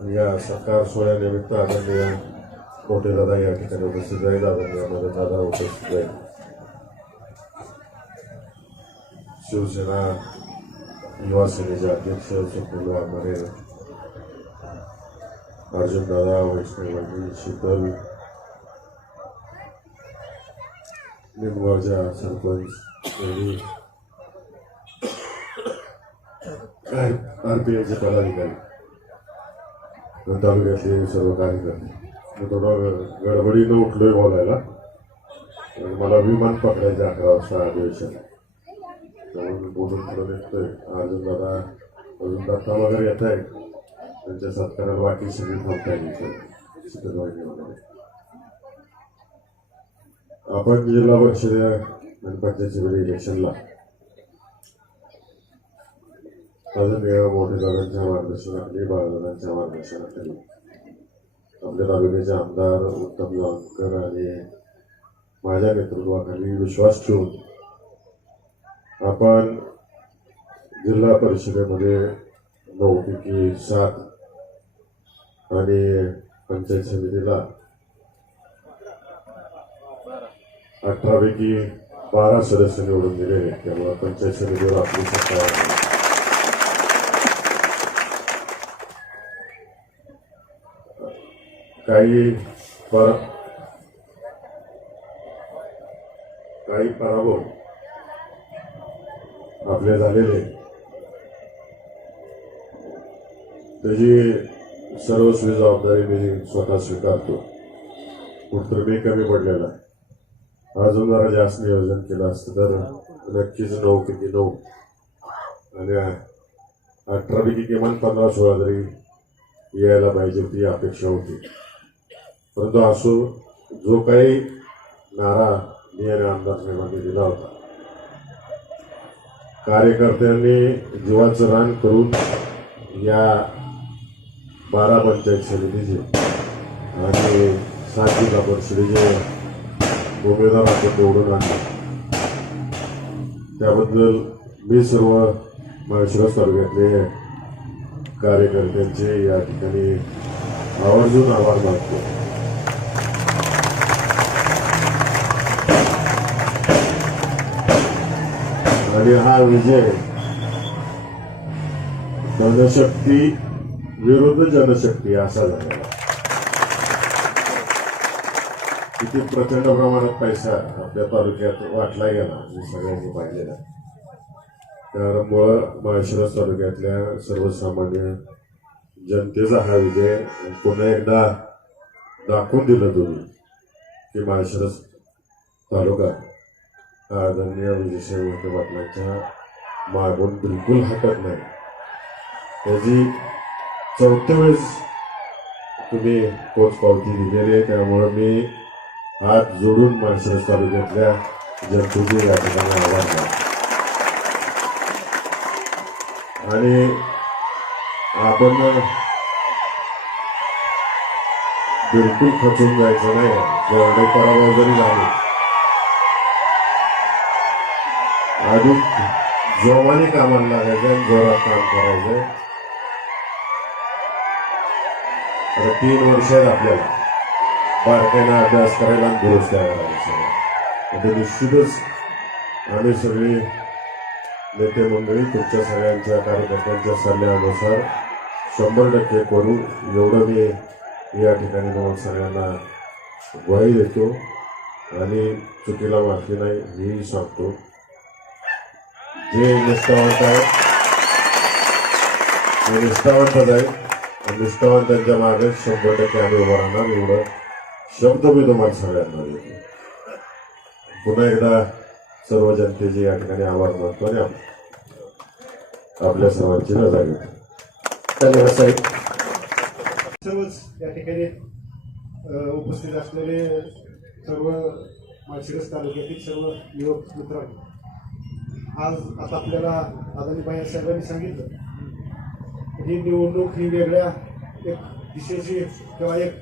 या सत्कार सोहळ्यानिमित्त आदरणीय मोठे दादा या ठिकाणी उपस्थित राहील. आदरणीय मदन दादा उपस्थित राहील. शिवसेना युवा सेनेचे अध्यक्ष स्वप्नील वाघमारे, अर्जुन दादा, वैष्णवी, शीतल, निमगावच्या सरपंच यांनी, आरपीआयचे पदाधिकारी, तालुक्यातले सर्व कार्यकर्ते. मी थोडं गडबडीनं उठलोय बोलायला आणि मला विमान पकडायचं 11 वाजता अधिवेशन, त्यामुळे बोलून थोडं निघतोय. अर्जुन दादा अजून दत्ता वगैरे येत आहेत, त्यांच्या सत्काराला बाकी सगळी थांबता येईल. शीतलवाहिनी वगैरे आपण जिल्हा परिषद आणि पंचायत समिती इलेक्शनला अजून मोठे दादांच्या मार्गदर्शनाखाली, बाळदादांच्या मार्गदर्शनाखाली आपल्या तालुक्याचे आमदार उत्तम जवानकर आणि माझ्या नेतृत्वाखाली विश्वास ठेवून आपण जिल्हा परिषदेमध्ये 9 पैकी 7 आणि पंचायत समितीला 18 पैकी 12 सदस्य निवडून दिलेले. त्यामुळे पंचायत समितीवर आपली सत्ता आहे. काही पराभव आपले झालेले, त्याची सर्वस्वी जबाबदारी मी स्वतः स्वीकारतो. कुठतर मी कमी पडलेला आहे. अजून जरा जास्त नियोजन केलं असतं तर नक्कीच 9 पैकी 9 आणि 18 पैकी किमान 15-16 तरी यायला पाहिजे होती, अपेक्षा होती. परंतु असो, जो काही नारा मी आणि आमदार साहेबांनी दिला होता, कार्यकर्त्यांनी जीवाचं रान करून या 12 पंचायत समितीचे आणि 7 जिल्हा परिषदेचे उमेदवार आपण निवडून आणले. त्याबद्दल मी सर्व माळशिरस तालुक्यातले कार्यकर्त्यांचे या ठिकाणी आवर्जून आभार मानतो. आणि हा विजय धनशक्ती विरुद्ध जनशक्ती असा झाला. किती प्रचंड प्रमाणात पैसा आपल्या तालुक्यात वाटला गेला हे सगळ्यांनी पाहिलेला. त्यामुळं माळशिरस तालुक्यातल्या सर्वसामान्य जनतेचा हा विजय पुन्हा एकदा दाखवून दिलं तुम्ही की माळशिरस तालुका आदरणीय विजयसाहेब मोठे पाटलांच्या मागून बिलकुल हटत नाही. त्याची 4थ्या वेळेस तुम्ही पोचपावती दिलेली आहे. त्यामुळे मी हात जोडून माळशिरस तालुक्यातल्या जनतेचे या ठिकाणी आभार मानतो. आणि आपण बिलकुल खचून जायचं नाही. जेवढे पराभव जरी झाले, अजून जोमाने कामाला लागायचं आणि जोरात काम करायचं. आता 3 वर्ष आहेत आपल्याला बारकाईनं अभ्यास करायला आणि दुरुस्त करायचं. आता निश्चितच आम्ही सगळी नेते मंडळी तुमच्या सगळ्यांच्या कार्यकर्त्यांच्या सल्ल्यानुसार 100% करू, एवढं मी या ठिकाणी तुम्हाला सगळ्यांना ग्वाही देतो. आणि चुकीला माफी नाही हेही सांगतो. जे निष्ठावंत आहेत ते निष्ठावंतच आहेत. निष्ठावंतांच्या मागे 100% आम्ही उभं राहणार, एवढं शब्द मी तुम्हाला सगळ्यांना देतो. पुन्हा एकदा सर्व जनतेचे या ठिकाणी आभार मानतो आणि आपल्या सर्वांची रजा घेतो. धन्यवाद साहेब. सर्वच या ठिकाणी उपस्थित असलेले सर्व माळशिरस तालुक्यातील सर्व युवक मित्रांनो, आज आता आपल्याला आदरणीय बाळासाहेबांनी सांगितलं ही निवडणूक ही वेगळ्या एक दिशेची किंवा एक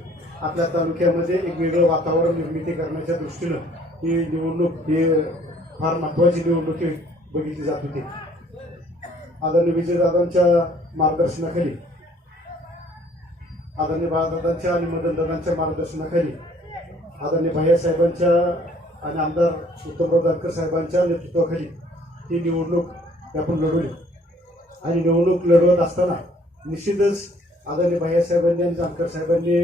आपल्या तालुक्यामध्ये एक वेगळं वातावरण निर्मिती करण्याच्या दृष्टीनं ही निवडणूक ही फार महत्त्वाची निवडणूक बघितली जात होती. आदरणीय विजयदादांच्या मार्गदर्शनाखाली आदरणीय बाळादादांच्या आणि मदनदादांच्या मार्गदर्शनाखाली आदरणीय भैयासाहेबांच्या आणि आमदार उत्तमराव जानकर साहेबांच्या नेतृत्वाखाली ही निवडणूक आपण लढवली आणि निवडणूक लढवत असताना निश्चितच आदरणीय भैयासाहेबांनी आणि जानकर साहेबांनी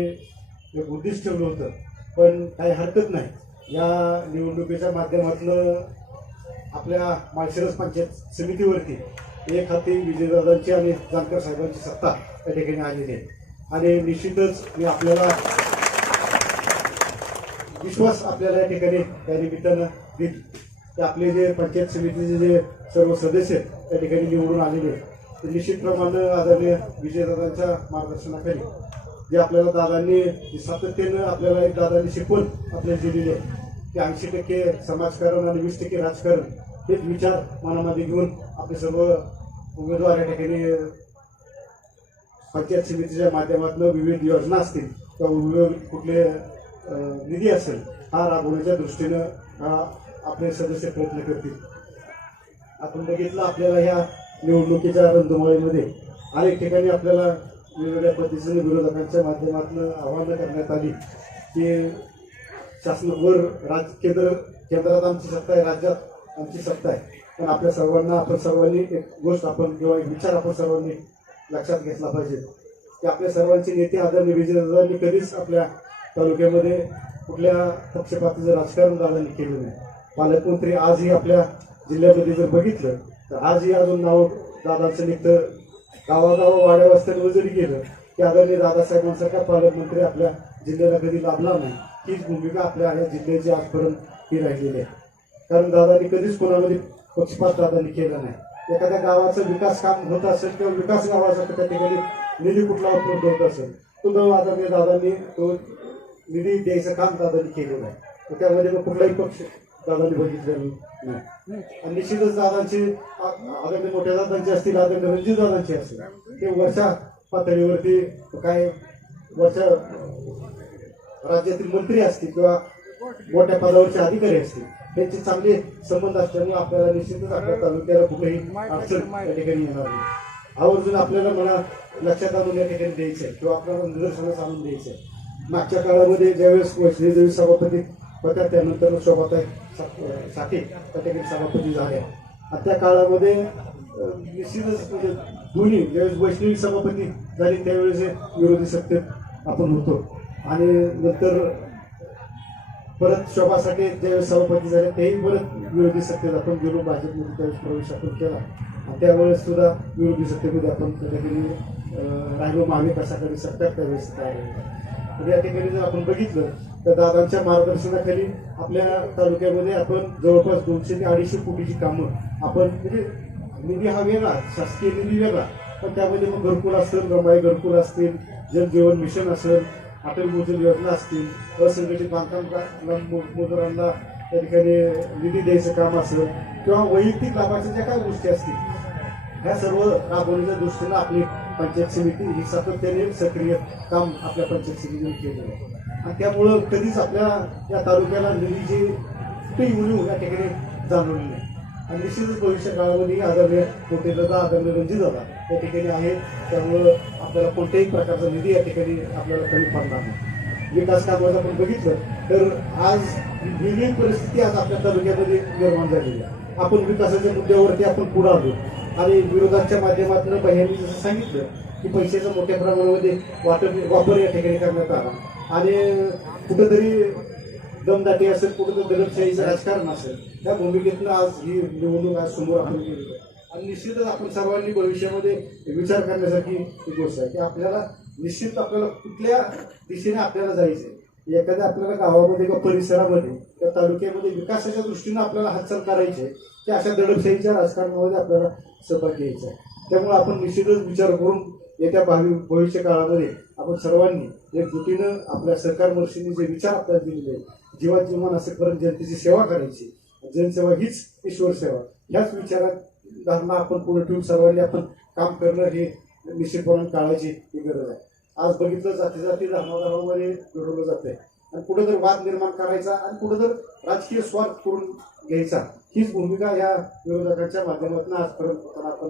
एक उद्दिष्ट ठेवलं होतं. पण काही हरकत नाही, या निवडणुकीच्या माध्यमातून आपल्या माळशिरस पंचायत समितीवरती एक हाती विजयदादांची आणि जानकर साहेबांची सत्ता त्या ठिकाणी आलेली आहे. आणि निश्चितच मी आपल्याला विश्वास आपल्याला या ठिकाणी त्या निमित्तानं देईल की आपले जे पंचायत समितीचे जे सर्व सदस्य त्या ठिकाणी निवडून आलेले आहेत ते निश्चितप्रमाणे आदरणीय विजयदादांच्या मार्गदर्शनाखाली जे आपल्याला दादांनी सातत्यानं आपल्याला एक दादांनी शिकवण आपल्याला दिलेली आहे की 80% समाजकारण आणि 20% राजकारण हेच विचार मनामध्ये घेऊन आपले सर्व उमेदवार या ठिकाणी पंचायत समितीच्या माध्यमातून विविध योजना असतील किंवा विविध कुठले निधी असेल हा राबवण्याच्या दृष्टीनं आपले सदस्य प्रयत्न करतील. आपण बघितलं आपल्याला ह्या निवडणुकीच्या रणधुमाळीमध्ये अनेक ठिकाणी आपल्याला वेगवेगळ्या पद्धतीने विरोधकांच्या माध्यमातून आवाहनं करण्यात आली की शासनावर केंद्रात आमची सत्ता आहे, राज्यात आमची सत्ता आहे. पण आपल्या सर्वांना आपण सर्वांनी एक गोष्ट आपण किंवा एक विचार आपण सर्वांनी लक्षात घेतला पाहिजे की आपल्या सर्वांचे नेते आदरणीय विजयदादांनी कधीच आपल्या तालुक्यामध्ये कुठल्या पक्षपातीचं राजकारण दादांनी केलं नाही. पालकमंत्री आजही आपल्या जिल्ह्यामध्ये जर बघितलं तर आजही अजून नाव दादांचं निघतं. गावागाव वाड्या वस्त्यांवर जरी गेलं की आदरणीय दादासाहेबांसारखा पालकमंत्री आपल्या जिल्ह्याला कधी लाभला नाही. हीच भूमिका आपल्या या जिल्ह्याची आजपर्यंत ही राहिलेली आहे. कारण दादांनी कधीच कोणामध्ये पक्षपात दादांनी केला नाही. एखाद्या गावाचं विकास काम होत असेल किंवा विकास गावाचा त्या ठिकाणी निधी कुठला उपलब्ध होत असेल तो आदरणीय दादांनी तो निधी द्यायचं काम दादांनी केलेलं आहे. तर त्यामध्ये मग कुठलाही पक्ष दादांनी बघितलेलं नाही. आणि निश्चितच दादांचे आदरणीय मोठ्या दादांचे असतील, आदरणीय रणजित दादांचे असतील, ते वरच्या पातळीवरती काय वरच्या राज्यातील मंत्री असतील किंवा मोठ्या पदावरचे अधिकारी असतील त्यांचे चांगले संबंध असल्यामुळे आपल्याला निश्चितच आपल्या तालुक्याला कुठेही अडचण त्या ठिकाणी येणार नाही. आवर्जून आपल्याला मला लक्षात आणून या ठिकाणी द्यायचं आहे किंवा आपल्याला निदर्शनास आणून द्यायचं आहे. मागच्या काळामध्ये ज्यावेळेस वैष्णवी सभापती होत्या त्यानंतर शोभाताई साठे त्या ठिकाणी सभापती झाल्या आणि त्या काळामध्ये निश्चितच म्हणजे दोन्ही ज्यावेळेस वैष्णवी सभापती झाली त्यावेळेस विरोधी सत्तेत आपण होतो आणि नंतर परत शोभासाठी ज्यावेळेस सभापती झाले तेही परत विरोधी सत्तेत आपण गेलो. भाजपमध्ये त्यावेळेस प्रवेश आपण केला आणि त्यावेळेस सुद्धा विरोधी सत्तेमध्ये आपण त्या ठिकाणी राहिलो. महाविकासाकडे सत्ता त्यावेळेस तर या ठिकाणी जर आपण बघितलं तर दादांच्या मार्गदर्शनाखाली आपल्या तालुक्यामध्ये आपण जवळपास 200 ते 250 कोटीची कामं आपण म्हणजे निधी हा वेगळा, शासकीय निधी वेगळा, पण त्यामध्ये मग घरकुल असेल, रमाई घरकुल असतील, जल जीवन मिशन असेल, अटल भूजल योजना असतील, असंघटित बांधकाम मजुरांना त्या ठिकाणी निधी द्यायचं काम असेल किंवा वैयक्तिक लाभाच्या ज्या काही गोष्टी असतील ह्या सर्व राबवण्याच्या दृष्टीनं आपली पंचायत समिती ही सातत्याने सक्रिय काम आपल्या पंचायत समितीने केलेलं आहे. आणि त्यामुळं कधीच आपल्या या तालुक्याला निधीची कुठेही उणीव या ठिकाणी जाणवली नाही. आणि निश्चितच भविष्य काळामध्ये आदरणीय मोठे दादा, आदरणीय रणजित दादा या ठिकाणी आहेत. त्यामुळं आपल्याला कोणत्याही प्रकारचा निधी या ठिकाणी आपल्याला कमी पडणार नाही. विकास कामाचं आपण बघितलं तर आज वेगळी परिस्थिती आज आपल्या तालुक्यामध्ये निर्माण झालेली आहे. आपण विकासाच्या मुद्द्यावरती आपण पुढे आलो आणि विरोधाच्या माध्यमातून बहिणी जसं सांगितलं की पैशाचा मोठ्या प्रमाणामध्ये वापर या ठिकाणी करण्यात आला आणि कुठंतरी दमदाटी असेल, कुठंतरी दगडशाहीचं राजकारण असेल, त्या भूमिकेतून आज ही निवडणूक आज समोर आपण केली आहे. आणि निश्चितच आपण सर्वांनी भविष्यामध्ये विचार करण्यासारखी ही गोष्ट आहे की आपल्याला निश्चित आपल्याला कुठल्या दिशेने आपल्याला जायचं आहे. एखाद्या आपल्याला गावामध्ये किंवा परिसरामध्ये किंवा तालुक्यामध्ये विकासाच्या दृष्टीनं आपल्याला हालचाल करायची आहे की अशा दडपशाहीच्या राजकारणामध्ये आपल्याला सहभाग घ्यायचा आहे. त्यामुळे आपण निश्चितच विचार करून येत्या भविष्य काळामध्ये आपण सर्वांनी एकजुटीनं आपल्या सरकारमर्शीने जे विचार आपल्याला दिलेले आहेत, जीवात जीवन असेपर्यंत जनतेची सेवा करायची, जनसेवा हीच ईश्वर सेवा, ह्याच विचारात धारणा आपण पुढे ठेवून सर्वांनी आपण काम करणं हे निश्चितपणे टाळायची ही गरज आहे. आज बघितलं जाती धर्माधर्मामध्ये घडवलं जात आहे आणि कुठं तर वाद निर्माण करायचा आणि कुठं तर राजकीय स्वार्थ करून घ्यायचा, हीच भूमिका या विरोधकांच्या माध्यमातून आजपर्यंत आपण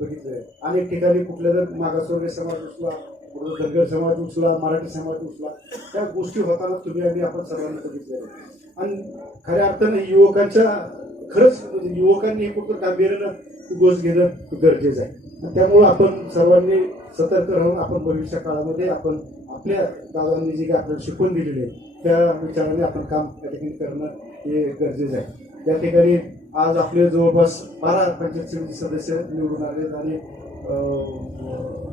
बघितलं आहे. अनेक ठिकाणी कुठल्या जर मागासवर्गीय समाज असला धनगर समाज उचला, मराठी समाज उचला, त्या गोष्टी होताना तुम्ही आणि आपण सर्वांनी बघितलेलं आहे. आणि खऱ्या अर्थाने युवकांच्या खरंच म्हणजे युवकांनी हे कुठं गांभीर्यानं गोष्ट घेणं गरजेचं आहे. आणि त्यामुळं आपण सर्वांनी सतर्क राहून आपण भविष्य काळामध्ये आपण आपल्या दादांनी जी काय आपल्याला शिकवून दिलेली आहे त्या विचाराने आपण काम त्या ठिकाणी करणं हे गरजेचं आहे. या ठिकाणी आज आपले जवळपास 12 पंचायत समिती सदस्य निवडून आले आणि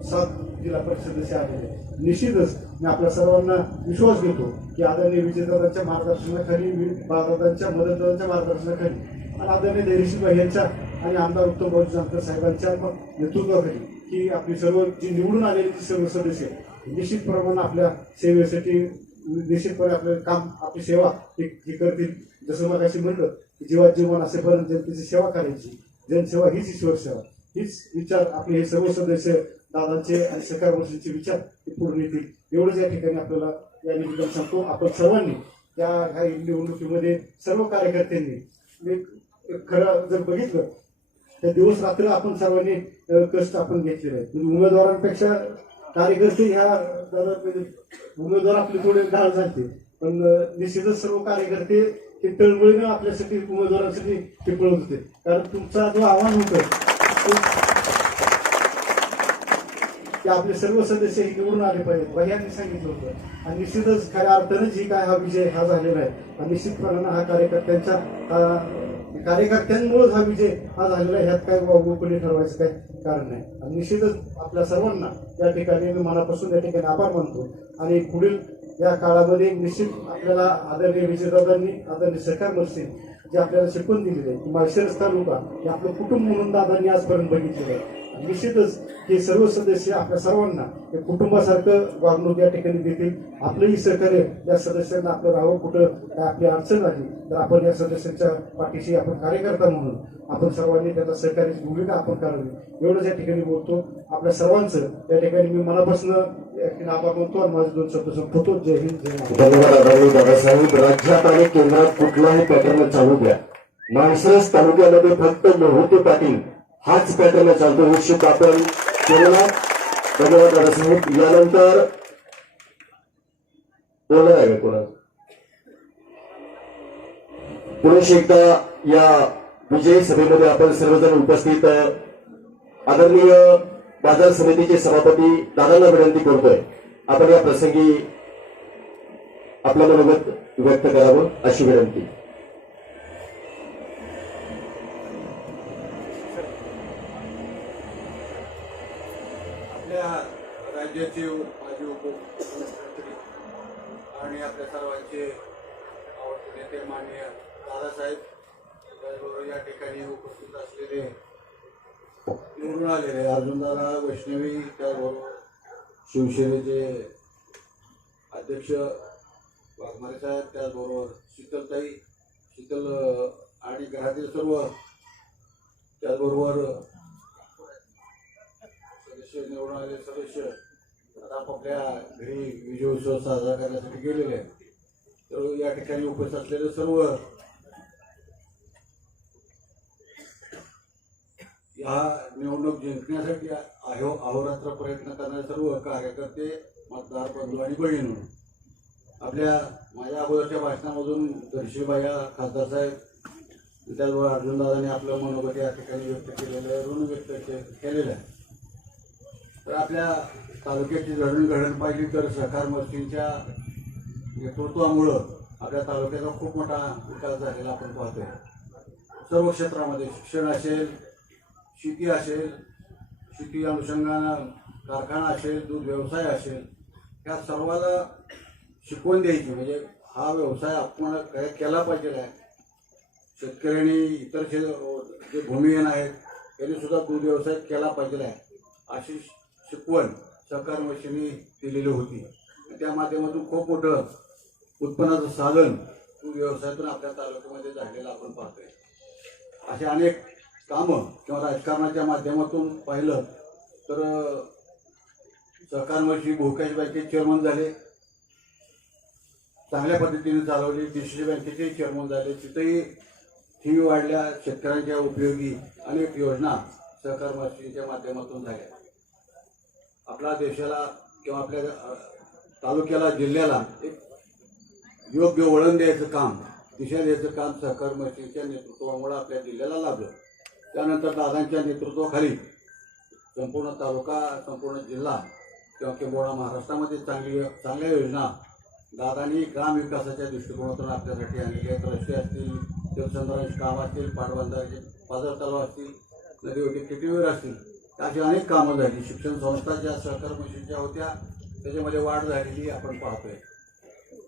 7 जिल्हा परिषद सदस्य आलेले. निश्चितच मी आपल्या सर्वांना विश्वास घेतो की आदरणीय विजयदादांच्या मार्गदर्शनाखाली, दादांच्या मदतदारांच्या मार्गदर्शनाखाली आणि आदरणीय धैर्यशील यांच्या आणि आमदार उत्तम जानकर साहेबांच्या नेतृत्वाखाली की आपली सर्व जी निवडून आलेली जी सर्व सदस्य निश्चित प्रमाणे आपल्या सेवेसाठी निश्चितपणे आपलं काम, आपली सेवा ही करतील. जसं मग अशी म्हणलं की जीवात जीवन असेपर्यंत जनतेची सेवा करायची, जनसेवा हीच ईश्वर सेवा, हीच विचार आपले हे सर्व सदस्य दादांचे आणि सरकार वर्षांचे विचार ते पूर्ण येतील एवढंच या ठिकाणी आपल्याला या निमित्तानं सांगतो. आपण सर्वांनी त्या ह्या निवडणुकीमध्ये सर्व कार्यकर्त्यांनी खरं जर बघितलं तर दिवस रात्र आपण सर्वांनी कष्ट आपण घेतलेले आहेत. म्हणजे उमेदवारांपेक्षा कार्यकर्ते ह्या उमेदवार आपले थोडे ढाळ झाले, पण निश्चितच सर्व कार्यकर्ते ते तळमळीनं आपल्यासाठी उमेदवारांसाठी ते पळत होते. कारण तुमचा जो आव्हान होतं की आपले सर्व सदस्य हे निवडून आले पाहिजेत यांनी सांगितलं होतं. आणि निश्चितच खऱ्या अर्थानेच ही काय हा विजय हा झालेला आहे. आणि निश्चितपणानं हा कार्यकर्त्यांमुळेच हा विजय हा झालेला आहे. ह्यात काय कोणी ठरवायचं काय कारण नाही. आणि निश्चितच आपल्या सर्वांना या ठिकाणी मी मनापासून या ठिकाणी आभार मानतो. आणि पुढील या काळामध्ये निश्चित आपल्याला आदरणीय विजयदादांनी, आदरणीय सरकार मंत्री जे आपल्याला शिकवून दिलेले आहे की माळशिरस तालुका हे आपलं कुटुंब म्हणून दादांनी आजपर्यंत बघितलेलं आहे. निश्चितच हे सर्व सदस्य आपल्या सर्वांना एक कुटुंबासारखं वागणूक या ठिकाणी देतील. आपलंही सहकार्य या सदस्यांना आपलं राहावं, कुठं आपली अडचण आली तर आपण या सदस्यांच्या पाठीशी आपण कार्यकर्ता म्हणून आपण सर्वांनी त्याचा सहकार्याची भूमिका आपण करावी एवढंच या ठिकाणी बोलतो. आपल्या सर्वांचं या ठिकाणी मी मनापासून आभार मानतो आणि माझे 2 शब्द संपवतो. जय हिंद, जय महाराष्ट्र. धन्यवाद आदरणीय दादासाहेब. राज्यात आणि केंद्रात कुठलाही पॅटर्न चालू द्या, माळशिरस तालुक्यामध्ये फक्त मोहोते पाटील हाच पॅटर्न चालतो. निश्चित आपण केलेला. धन्यवाद दादासाहेब. यानंतर बोलणार आहे कोणा पुरुष एकदा या विजयी सभेमध्ये आपण सर्वजण उपस्थित आदरणीय बाजार समितीचे सभापती दादांना विनंती करतोय आपण या प्रसंगी आपलं मनोगत व्यक्त करावं अशी विनंती. आपल्या राज्याचे माजी उपमुख्यमंत्री आणि आपल्या सर्वांचे आवडते नेते माननीय दादासाहेब, त्याचबरोबर या ठिकाणी उपस्थित असलेले निवडून आलेले अर्जुनदादा वैष्णवी, त्याचबरोबर शिवसेनेचे अध्यक्ष वाघमारे साहेब, त्याचबरोबर शीतल आणि घरातील सर्व, त्याचबरोबर सदस्य निवडून आलेले सदस्य आता आपापल्या घरी विजयोत्सव साजरा करण्यासाठी गेलेले आहेत. तर या ठिकाणी उपस्थित असलेले सर्व या निवडणूक जिंकण्यासाठी अहोरात्र प्रयत्न करणारे सर्व कार्यकर्ते, मतदार बंधू आणि बहिणी, आपल्या माझ्या अगोदरच्या भाषणामधून दर्शीबाया खासदार साहेब, त्याचबरोबर अर्जुनदादांनी आपलं मनोगत या ठिकाणी व्यक्त केलेलं आहे, ऋण व्यक्त केलेलं आहे. तर आपल्या तालुक्याची जडणघडण पाहिली तर सहकार मस्तींच्या नेतृत्वामुळं आपल्या तालुक्याचा खूप मोठा विकास झालेला आपण पाहतोय. सर्व क्षेत्रामध्ये शिक्षण असेल, शेती असेल, शेती अनुषंगानं कारखाना असेल, दूध व्यवसाय असेल, ह्या सर्वाला शिकवून द्यायची. म्हणजे हा व्यवसाय आपण केला पाहिजे आहे. शेतकऱ्यांनी इतर जे भूमिहीन आहेत त्यांनी सुद्धा दूध व्यवसाय केला पाहिजे आहे अशी शिकवण सहकार मशीनी दिलेली होती. त्या माध्यमातून खूप मोठं उत्पन्नाचं साधन दूध व्यवसायातून आपल्या तालुक्यामध्ये झालेलं आपण पाहतोय. असे अनेक कामं किंवा राजकारणाच्या माध्यमातून पाहिलं तर सहकार मशी भोकाश बँकेचे चेअरमन झाले, चांगल्या पद्धतीने चालवली. डीसीसी बँकेचे चेअरमन झाले, तिथेही फी वाढल्या, शेतकऱ्यांच्या उपयोगी अनेक योजना सहकार मशीच्या माध्यमातून झाल्या. आपला देशाला किंवा आपल्या तालुक्याला जिल्ह्याला एक योग्य वळण द्यायचं काम, दिशा द्यायचं काम सहकार मैत्रीच्या नेतृत्वामुळे आपल्या जिल्ह्याला लाभलं. त्यानंतर दादांच्या नेतृत्वाखाली संपूर्ण तालुका, संपूर्ण जिल्हा किंवा किंबहुना महाराष्ट्रामध्ये चांगल्या योजना दादांनी ग्रामविकासाच्या दृष्टिकोनातून आपल्यासाठी आणलेले आहेत. रस्ते असतील, जलसंधारणाची कामं असतील, पाटबंधारे, पाझर तलाव असतील, नदी होती, टिटीवर असतील, अशी अनेक कामं झाली. शिक्षण संस्था ज्या सहकार मशीनच्या होत्या त्याच्यामध्ये वाढ झालेली आपण पाहतोय.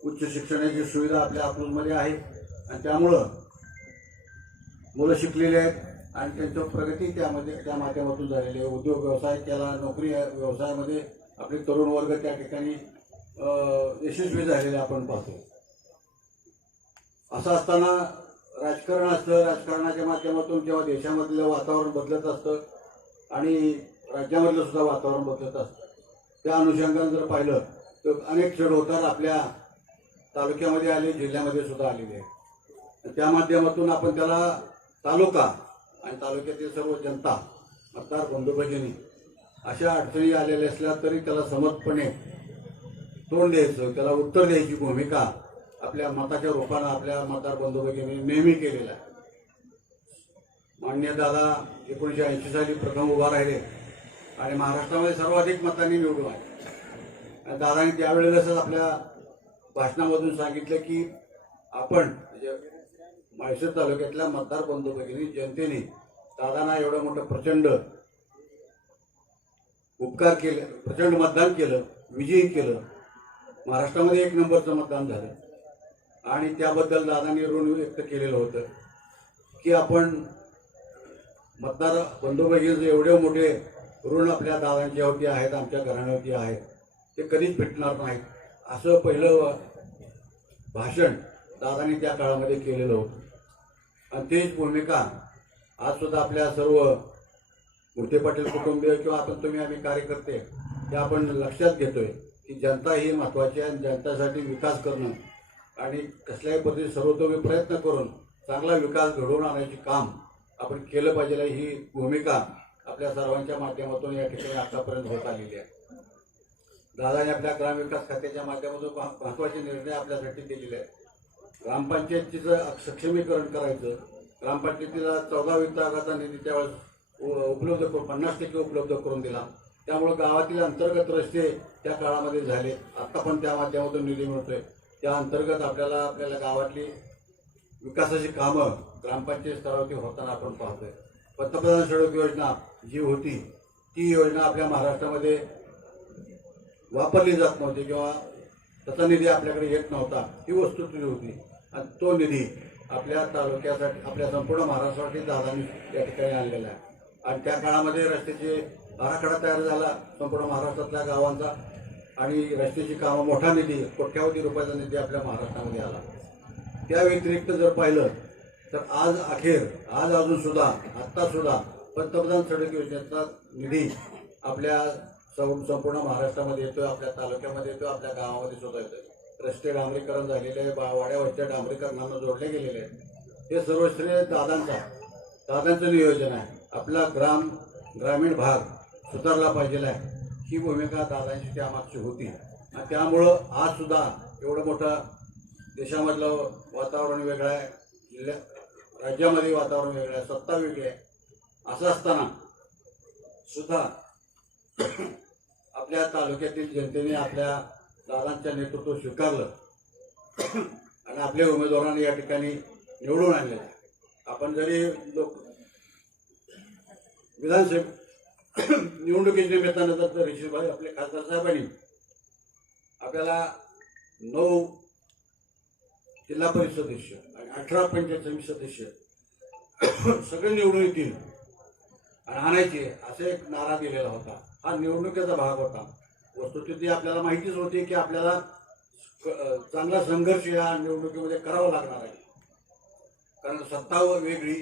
उच्च शिक्षणाची सुविधा आपल्या अकलूजमध्ये आहे आणि त्यामुळं मुलं शिकलेली आहेत आणि त्यांची प्रगती त्या माध्यमातून झालेली आहे. उद्योग व्यवसाय केला, नोकरी व्यवसायामध्ये आपले तरुण वर्ग त्या ठिकाणी यशस्वी झालेले आपण पाहतो. असं असताना राजकारण असतं, राजकारणाच्या माध्यमातून जेव्हा देशामधलं वातावरण बदलत असतं आणि राज्यामधलं सुद्धा वातावरण बदलत असतं, त्या अनुषंगाने जर पाहिलं तर अनेक चढउतार आपल्या तालुक्यामध्ये आले, जिल्ह्यामध्ये सुद्धा आलेले आहेत. त्या माध्यमातून आपण त्याला तालुका आणि तालुक्यातील सर्व जनता, मतदार बंधू भगिनी अशा अडचणी आलेल्या असल्या तरी त्याला समर्थपणे तोंड द्यायचं, त्याला उत्तर द्यायची भूमिका आपल्या मताच्या रूपानं आपल्या मतदार बंधू भगिनी नेहमी केलेला आहे. माननीय दादा 1980 साली प्रथम उभा राहिले आणि महाराष्ट्रामध्ये सर्वाधिक मतांनी निवडून आले. दादांनी त्यावेळेलाच आपल्या भाषणामधून सांगितलं की आपण म्हणजे म्हैसूर तालुक्यातल्या मतदार बंधू भगिनी जनतेने दादांना एवढं मोठं प्रचंड उपकार केले, प्रचंड मतदान केलं, विजयी केलं, महाराष्ट्रामध्ये 1 नंबरचं मतदान झालं आणि त्याबद्दल दादांनी ऋण व्यक्त केलेलं होतं की आपण मतदार बंधू भगिनीचे एवढे मोठे ऋण आपल्या दादांच्यावरती आहेत, आमच्या घराण्यावरती आहेत, ते कधीच भेटणार नाहीत. असं पहिलं भाषण दादांनी त्या काळामध्ये केलेलं होतं आणि तीच भूमिका आज सुद्धा आपल्या सर्व मोठे पाटील कुटुंबीय किंवा आपण तुम्ही आम्ही कार्यकर्ते ते आपण लक्षात घेतोय की जनता ही महत्वाची आहे. जनतासाठी विकास करणं आणि कसल्याही पद्धतीने सर्वतोपरी प्रयत्न करून चांगला विकास घडवून आणायचे काम आपण केलं पाहिजे, ही भूमिका आपल्या सर्वांच्या माध्यमातून या ठिकाणी आतापर्यंत होत आलेली आहे. दादाने आपल्या ग्रामविकास खात्याच्या माध्यमातून महत्वाचे निर्णय आपल्यासाठी दिलेले आहेत. ग्रामपंचायतीचं सक्षमीकरण करायचं, ग्रामपंचायतीला 14 विभागाचा निधी त्यावेळेस उपलब्ध करून 50% उपलब्ध करून दिला. त्यामुळे गावातील अंतर्गत रस्ते त्या काळामध्ये झाले, आता पण त्या माध्यमातून निधी मिळतोय. त्या अंतर्गत आपल्या गावातली विकासाची कामं ग्रामपंचायत स्तरावरती होताना आपण पाहतोय. पंतप्रधान सडक योजना जी होती ती योजना आपल्या महाराष्ट्रामध्ये वापरली जात नव्हती किंवा त्याचा निधी आपल्याकडे येत नव्हता, ही वस्तुस्थिती होती आणि तो निधी आपल्या तालुक्यासाठी, आपल्या संपूर्ण महाराष्ट्रासाठी दादांनी या ठिकाणी आणलेला आहे. आणि त्या काळामध्ये रस्त्याचे आराखडा तयार झाला संपूर्ण महाराष्ट्रातल्या गावांचा आणि रस्त्याची कामं, मोठा निधी, कोट्यावधी रुपयाचा निधी आपल्या महाराष्ट्रामध्ये आला. त्या व्यतिरिक्त जर पाहिलं तर आज अजून सुद्धा, आत्ता सुद्धा पंतप्रधान सडक योजनेचा निधी आपल्या संपूर्ण महाराष्ट्रामध्ये येतोय, आपल्या तालुक्यामध्ये येतोय, आपल्या गावामध्ये सुद्धा येतोय. रस्ते डांबरीकरण झालेले आहे, वाड्यावरच्या डांबरीकरणानं जोडले गेलेले आहेत. हे सर्व श्रेय दादांचं नियोजन आहे. आपला ग्रामीण भाग सुधारला पाहिजे आहे, ही भूमिका दादांची त्यामागची होती आणि त्यामुळं आज सुद्धा एवढं मोठं देशामधलं वातावरण वेगळं आहे, राज्यामध्ये वातावरण वेगळं आहे, सत्ता वेगळी आहे. असं असताना सुद्धा आपल्या तालुक्यातील जनतेने आपल्या दादांच्या नेतृत्व स्वीकारलं आणि आपल्या उमेदवारांनी या ठिकाणी निवडून आणलेलं आहे. आपण जरी विधानसभा निवडणुकीच्या निमित्तानं जर ऋषीभाई आपले खासदार साहेबांनी आपल्याला 9 जिल्हा परिषद सदस्य आणि 18 पंचायत समिती सदस्य सगळे निवडून येतील आणि आणायचे असे एक नारा दिलेला होता. हा निवडणुकीचा भाग होता. वस्तुस्थिती आपल्याला माहितीच होती की आपल्याला चांगला संघर्ष या निवडणुकीमध्ये करावा लागणार आहे, कारण सत्ता वेगळी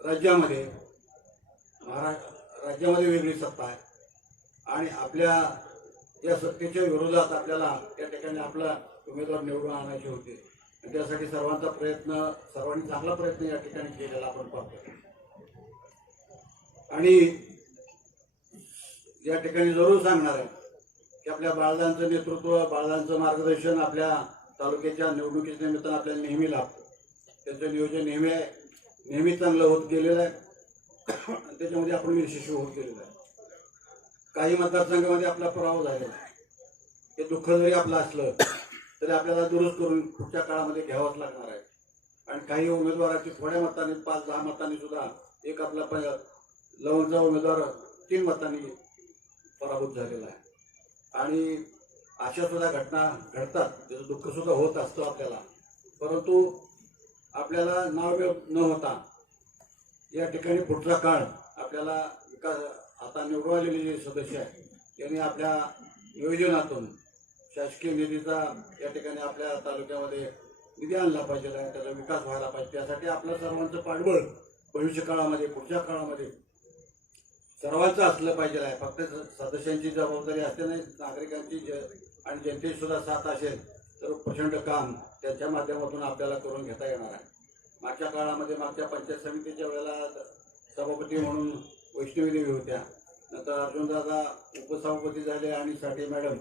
राज्यामध्ये वेगळी सत्ता आहे आणि आपल्या या सत्तेच्या विरोधात आपल्याला त्या ठिकाणी आपला उमेदवार निवडून आणायचे होते आणि त्यासाठी सर्वांनी चांगला प्रयत्न या ठिकाणी केलेला आपण पाहतो. आणि या ठिकाणी जरूर सांगणार आहे की आपल्या बाळांचं नेतृत्व, बाळांचं मार्गदर्शन आपल्या तालुक्याच्या निवडणुकीच्या निमित्तानं आपल्याला नेहमी लाभतं. त्याचं नियोजन नेहमी चांगलं होत गेलेलं आहे आणि त्याच्यामध्ये आपण यशस्वी होत गेलेलं आहे. काही मतदारसंघामध्ये आपला पराभव झालेला आहे. ते दुःख जरी आपलं असलं तरी आपल्याला दुरुस्त करून पुढच्या काळामध्ये घ्यावंच लागणार आहे. आणि काही उमेदवाराची थोड्या मतांनी 5-10 मतांनी सुद्धा एक आपला लवणचा उमेदवार 3 मतांनी पराभूत झालेला आहे. आणि अशा सुद्धा घटना घडतात, त्याचं दुःख सुद्धा होत असतं आपल्याला. परंतु आपल्याला नाव न होता या ठिकाणी पुढचा काळ आपल्याला विकास, आता निवडून आलेले जे सदस्य आहेत त्यांनी आपल्या नियोजनातून शासकीय निधीचा या ठिकाणी आपल्या तालुक्यामध्ये निधी आणला पाहिजे, त्याचा विकास व्हायला पाहिजे. त्यासाठी आपलं सर्वांचं पाठबळ भविष्य काळामध्ये, पुढच्या काळामध्ये सर्वांचं असलं पाहिजे आहे. फक्त सदस्यांची जबाबदारी असते नाही, नागरिकांची आणि जनतेची सुद्धा साथ असेल तर प्रचंड काम त्याच्या माध्यमातून आपल्याला करून घेता येणार आहे. मागच्या काळामध्ये, मागच्या पंचायत समितीच्या वेळेला सभापती म्हणून वैष्णवी देवी होत्या, नंतर अर्जुनदादा उपसभापती झाले आणि साठी मॅडम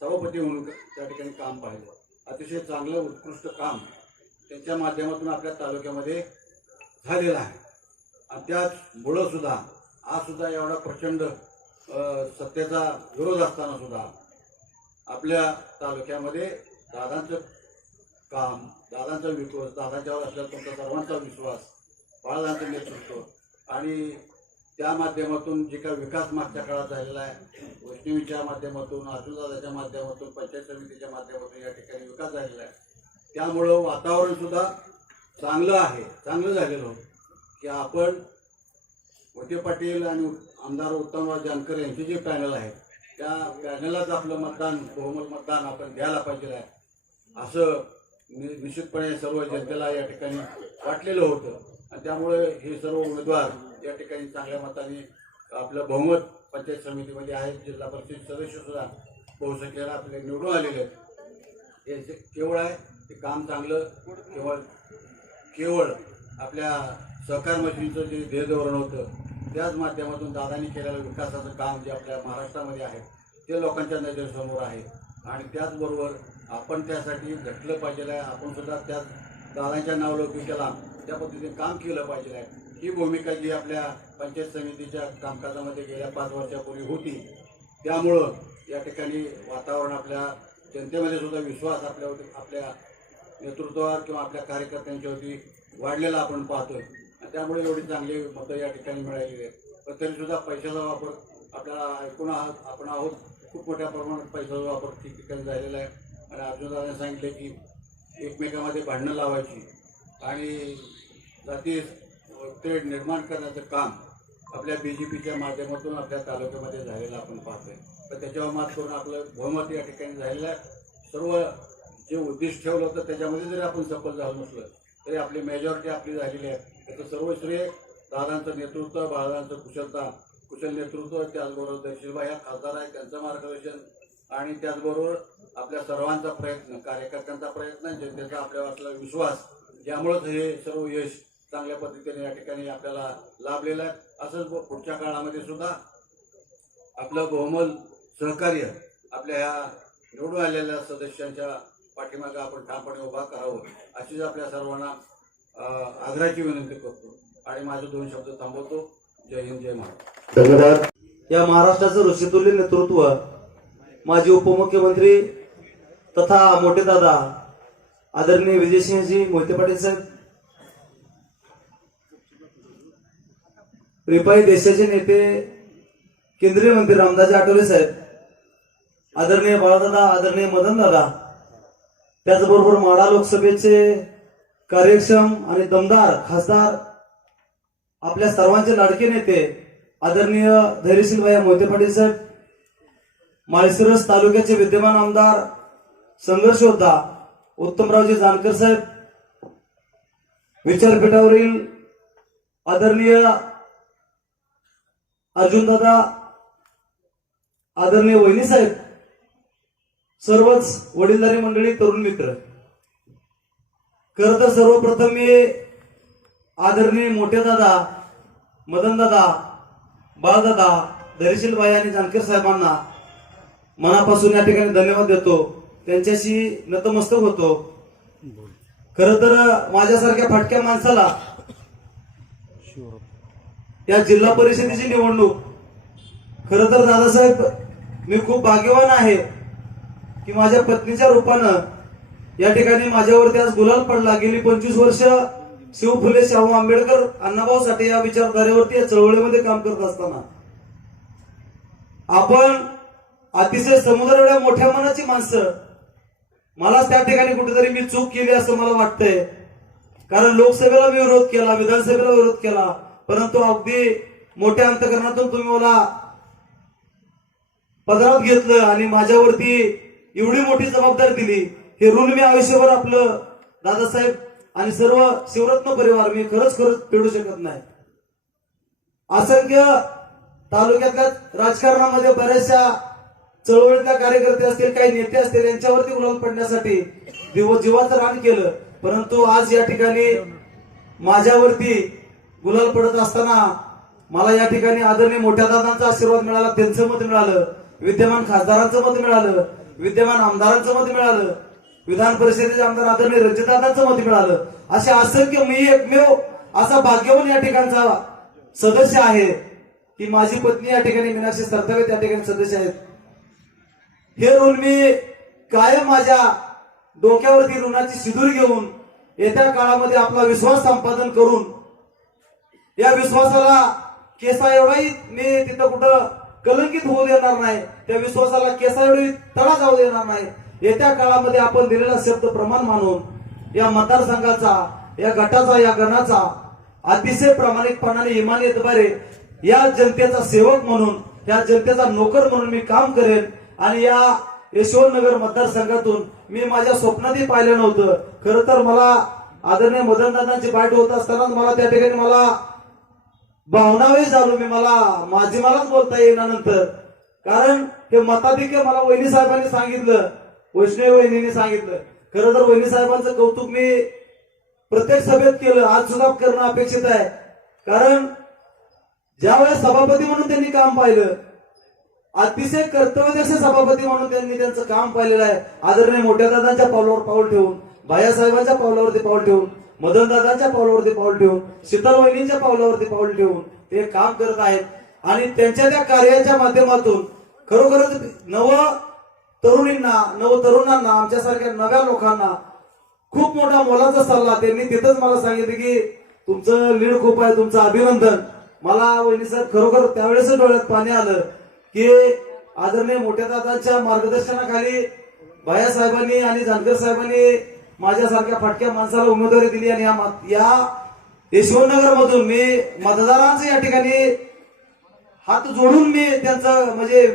सभापती म्हणून त्या ठिकाणी काम पाहिलं. अतिशय चांगलं उत्कृष्ट काम त्यांच्या माध्यमातून आपल्या तालुक्यामध्ये झालेलं आहे. आणि त्याचमुळं सुद्धा आज सुद्धा एवढा प्रचंड सत्तेचा विरोध असताना सुद्धा आपल्या तालुक्यामध्ये दादांचं काम, दादांचा विश्वास, दादांच्यावर असलेला तुमचा सर्वांचा विश्वास, बाळादांचं नेतृत्व आणि त्या माध्यमातून जे काही विकास मागच्या काळात झालेला आहे, वैष्णवीच्या माध्यमातून, अर्जुनदादाच्या माध्यमातून, पंचायत समितीच्या माध्यमातून या ठिकाणी विकास झालेला आहे. त्यामुळं वातावरण सुद्धा चांगलं आहे, चांगलं झालेलं की आपण मोठे पाटील आणि आमदार उत्तमराव जानकर यांचे जे पॅनल आहे त्या पॅनललाच आपलं मतदान, बहुमत मतदान आपण द्यायला पाहिजे आहे असं निश्चितपणे सर्व जनतेला या ठिकाणी वाटलेलं होतं. आणि त्यामुळे हे सर्व उमेदवार या ठिकाणी चांगल्या मताने आपलं बहुमत पंचायत समितीमध्ये आहेत. जिल्हा परिषद सदस्य सुद्धा बहुसंख्येला आपले निवडून आलेले आहेत. हे जे केवळ आहे ते काम चांगलं केवळ आपल्या सहकार मशीनचं जे ध्येय धोरण होतं त्याच माध्यमातून दादांनी केलेलं विकासाचं काम जे आपल्या महाराष्ट्रामध्ये आहे ते लोकांच्या नजरेसमोर आहे. आणि त्याचबरोबर आपण त्यासाठी झटलं पाहिजे आहे. आपण सुद्धा त्याच दादांच्या नावलौकिकाला त्या पद्धतीने काम केलं पाहिजे आहे. ही भूमिका जी आपल्या पंचायत समितीच्या कामकाजामध्ये गेल्या 5 वर्षापूर्वी होती, त्यामुळं या ठिकाणी वातावरण आपल्या जनतेमध्ये सुद्धा विश्वास आपल्या नेतृत्वावर किंवा आपल्या कार्यकर्त्यांच्यावरती वाढलेला आपण पाहतोय. आणि त्यामुळे एवढी चांगली मतं या ठिकाणी मिळालेली आहेत. पण तरीसुद्धा पैशाचा वापर आपल्याला ऐकून आपण आहोत, खूप मोठ्या प्रमाणात पैशाचा वापर ठिकठिकाणी झालेला आहे. आणि अर्जुनदादांनी सांगितले की एकमेकांमध्ये भांडणं लावायची आणि जाती तेढ निर्माण करण्याचं काम आपल्या BJPच्या माध्यमातून आपल्या तालुक्यामध्ये झालेलं आपण पाहतोय. तर त्याच्यावर मात करून आपलं बहुमत या ठिकाणी झालेलं आहे. सर्व जे उद्दिष्ट ठेवलं होतं त्याच्यामध्ये जरी आपण सफल झालो नसलं तरी आपली मेजॉरिटी आपली झालेली आहे. त्याचं सर्व श्रेय दादांचं नेतृत्व, बाळादांचं कुशल नेतृत्व, त्याचबरोबर दर्शीलबाई ह्या खासदार आहेत त्यांचं मार्गदर्शन आणि त्याचबरोबर आपल्या सर्वांचा प्रयत्न, कार्यकर्त्यांचा प्रयत्न, जनतेचा आपल्यावर असलेला विश्वास, यामुळेच हे सर्व यश चांगल्या पद्धतीने या ठिकाणी आपल्याला लाभलेलं आहे. असंच पुढच्या काळामध्ये सुद्धा आपलं बहुमत सहकार्य आपल्या ह्या निवडून आलेल्या सदस्यांच्या पाठीमागे आपण ठामपणे उभा करावं अशीच आपल्या सर्वांना आग्रहाची विनंती करतो आणि माझे 2 शब्द थांबवतो. जय हिंद, जय महाराष्ट्र. धन्यवाद. या महाराष्ट्राचं ऋषितुल्य नेतृत्व माजी उपमुख्यमंत्री तथा मोठे दादा आदरणीय विजयसिंहजी मोहिते पाटील साहेब, रिपाई देशाचे नेते केंद्रीय मंत्री रामदास आठवले साहेब, आदरणीय बाळदादा, आदरणीय मदन दादा, त्याचबरोबर माढा लोकसभेचे कार्यक्षम आणि दमदार खासदार, आपल्या सर्वांचे लाडके नेते आदरणीय धैर्यशीलभाई मोहिते पाटील साहेब, माळशिरस तालुक्याचे विद्यमान आमदार संघर्ष योद्धा उत्तमरावजी जानकर साहेब, विचारपीठावरील आदरणीय अर्जुनदादा, आदरणीय वहिनी साहेब, सर्वच वडीलधारी मंडळी, तरुण मित्र, खरं तर सर्वप्रथम मी आदरणीय मोठे दादा, मदन दादा, बाळदादा, धैर्यशीलभाई आणि जानकर साहेबांना मनापासून या ठिकाणी धन्यवाद देतो, त्यांच्याशी नतमस्तक होतो. खरं तर माझ्यासारख्या फाटक्या माणसाला या जिल्हा परिषदेची निवडणूक, खरं तर दादासाहेब मी खूप भाग्यवान आहे की माझ्या पत्नीच्या रूपानं या ठिकाणी माझ्यावरती आज गुलाल पडला. गेली 25 वर्ष शिव फुले शाहू आंबेडकर अण्णाभाऊ साठे या विचारधारेवरती या चळवळीमध्ये काम करत असताना आपण अतिशय समुद्र एवढ्या मोठ्या मनाची माणसं, मला त्या ठिकाणी कुठेतरी मी चूक केली असं मला वाटतंय. कारण लोकसभेला मी विरोध केला, विधानसभेला विरोध केला, परंतु अगदी मोठ्या अंतकरणातून तुम्ही मला पदरात घेतलं आणि माझ्यावरती एवढी मोठी जबाबदारी दिली. हे ऋण मी आयुष्यभर आपलं दादासाहेब आणि सर्व शिवरत्न परिवार मी खरंच फेडू शकत नाही. असंख्य तालुक्यातल्या राजकारणामध्ये बऱ्याचशा चळवळीतल्या कार्यकर्ते असतील, काही नेते असतील, यांच्यावरती गुलाल पडण्यासाठी जीवाचं रान केलं. परंतु आज या ठिकाणी माझ्यावरती गुलाल पडत असताना मला या ठिकाणी आदरणीय मोठ्या दादांचा आशीर्वाद मिळाला, त्यांचं मत मिळालं, विद्यमान खासदारांचं मत मिळालं, विद्यमान आमदारांचं मत मिळालं, विधान परिषदेचे आमदार आदरणीय रणजितदादांचं मत मिळालं. असे असंख्य, मी एकमेव असा भाग्यवान या ठिकाणचा सदस्य आहे की माझी पत्नी या ठिकाणी मीनाक्षी सरतावे त्या ठिकाणी सदस्य आहेत. हे ऋण मी कायम माझ्या डोक्यावरती ऋणाची सिंदूर घेऊन येत्या काळामध्ये आपला विश्वास संपादन करून या विश्वासाला केसा एवढाही मी तिथं कुठं कलंकित होऊ देणार नाही, त्या विश्वासाला केसा एवढी तडा जाऊ देणार नाही. येत्या काळामध्ये आपण दिलेला शब्द प्रमाण मानून या मतदारसंघाचा, या गटाचा, या गणाचा अतिशय प्रामाणिकपणाने इमानियतद्वारे या जनतेचा सेवक म्हणून, या जनतेचा नोकर म्हणून मी काम करेन. आणि या यशवंतनगर मतदारसंघातून मी माझ्या स्वप्नातही पाहिलं नव्हतं. खरं तर मला आदरणीय मदनदादांची बाईट होत असताना मला त्या ठिकाणी मला भावनावे झालो. मलाच बोलता येईना नंतर, कारण हे मताधिक्य मला वहिनी साहेबांनी सांगितलं, वैष्णवी वहिनीने सांगितलं. खरं तर वहिनी साहेबांचं कौतुक मी प्रत्येक सभेत केलं, आज सुद्धा करणं अपेक्षित आहे. कारण ज्या वेळेस सभापती म्हणून त्यांनी काम पाहिलं, अतिशय कर्तव्यदक्ष सभापती म्हणून त्यांनी त्यांचं काम पाहिलेलं आहे. आदरणीय मोठ्या दादांच्या पावलावर पाऊल ठेवून, भायासाहेबांच्या पावलावरती पाऊल ठेवून, मदन दादांच्या पावलावरती पाऊल ठेवून, शीतल वहिनींच्या पावलावरती पाऊल ठेवून ते काम करत आहेत. आणि त्यांच्या त्या कार्याच्या माध्यमातून खरोखरच नवतरुणांना, आमच्यासारख्या नव्या लोकांना खूप मोठा मोलाचा सल्ला त्यांनी तिथंच मला सांगितलं की तुमचं लीड खूप आहे, तुमचं अभिनंदन. मला वहिनी साहेब खरोखर त्यावेळेस डोळ्यात पाणी आलं की आदरणीय मोठ्या दादांच्या मार्गदर्शनाखाली भायासाहेबांनी आणि जानकर साहेबांनी माझ्यासारख्या फाटक्या माणसाला उमेदवारी दिली. आणि या यशवंतनगर मधून मी मतदारांचे या ठिकाणी हात जोडून मी त्यांचं म्हणजे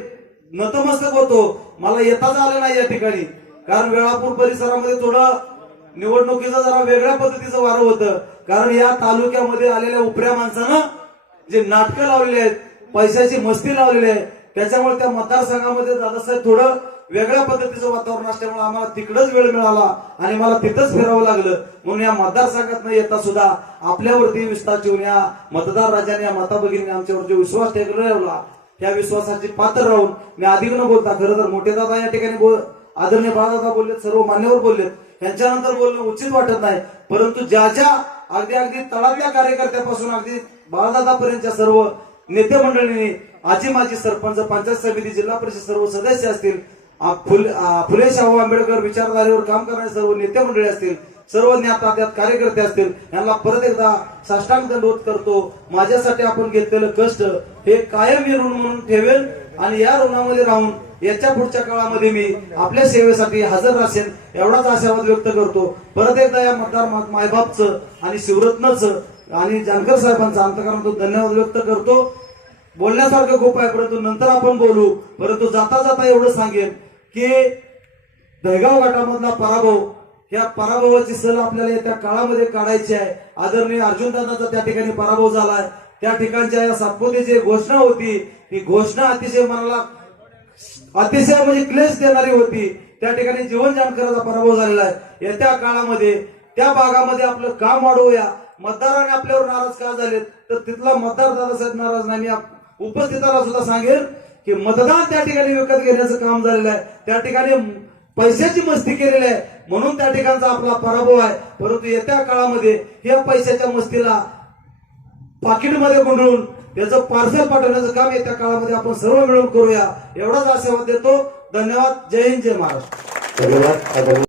नतमस्तक होतो. मला येताच आलं नाही या ठिकाणी, कारण वेळापूर परिसरामध्ये थोडं निवडणुकीचं जरा वेगळ्या पद्धतीचं वारं होतं. कारण या तालुक्यामध्ये आलेल्या उपऱ्या माणसानं जे नाटकं लावलेली आहेत, पैशाची मस्ती लावलेली आहे, त्याच्यामुळे त्या मतदारसंघामध्ये दादासाहेब थोडं वेगळ्या पद्धतीचं वातावरण असल्यामुळे आम्हाला तिकडच वेळ मिळाला आणि मला तिथंच फिरावं लागलं. म्हणून या मतदारसंघात न येता सुद्धा आपल्यावरती विश्वास ठेवून या मतदार राजाने, या माता भगिनीने आमच्यावरती विश्वास ठेवला. त्या विश्वासाची पात्र राहून मी अधिक न बोलता, खरं तर मोठे दादा या ठिकाणी आदरणीय बाळदादा बोललेत, सर्व मान्यवर बोललेत, यांच्यानंतर बोलणं उचित वाटत नाही. परंतु ज्या अगदी तळातल्या कार्यकर्त्यापासून अगदी बाळदादापर्यंतच्या सर्व नेते मंडळींनी, आजी माजी सरपंच, पंचायत समिती, जिल्हा परिषद सर्व सदस्य असतील, फुले शाहू आंबेडकर विचारधारेवर काम करणारे सर्व नेते मंडळी असतील, सर्व ज्ञात कार्यकर्ते असतील, यांना परत एकदा साष्टांग दंडवत करतो. माझ्यासाठी आपण घेतलेलं कष्ट हे कायम मी ऋण म्हणून ठेवेल आणि या ऋणामध्ये राहून याच्या पुढच्या काळामध्ये मी आपल्या सेवेसाठी हजर रासेन एवढाच आशावाद व्यक्त करतो. परत एकदा या मतदार मायबापचं आणि शिवरत्नचं आणि जानकर साहेबांचा अंतकरणातून धन्यवाद व्यक्त करतो. बोलण्यासारखं खूप आहे, परंतु नंतर आपण बोलू. परंतु जाता जाता एवढं सांगेन की दहेगाव गटामधला पराभव, या पराभवाची सल आपल्याला त्या काळामध्ये काढायची आहे. आदरणीय अर्जुनदादांचा त्या ठिकाणी पराभव झालाय. त्या ठिकाणच्या या सातपुतेची घोषणा होती, ती घोषणा अतिशय मनाला अतिशय म्हणजे क्लेश देणारी होती. त्या ठिकाणी जीवन जानकराचा पराभव झालेला आहे. येत्या काळामध्ये त्या भागामध्ये आपलं काम वाढवूया. मतदारांनी आपल्यावर नाराज का झालेत तर तिथला मतदार दादासाहेब नाराज नाही. मी उपस्थितांना सुद्धा सांगेन की मतदान त्या ठिकाणी विकत घेण्याचं काम झालेलं आहे, त्या ठिकाणी पैशाची मस्ती केलेली आहे, म्हणून त्या ठिकाणचा आपला पराभव आहे. परंतु येत्या काळामध्ये या पैशाच्या मस्तीला पाकिटमध्ये गुंडळून त्याचं पार्सल पाठवण्याचं काम येत्या काळामध्ये आपण सर्व मिळून करूया, एवढाच आशीर्वाद देतो. धन्यवाद. जय हिंद, जय महाराष्ट्र. धन्यवाद.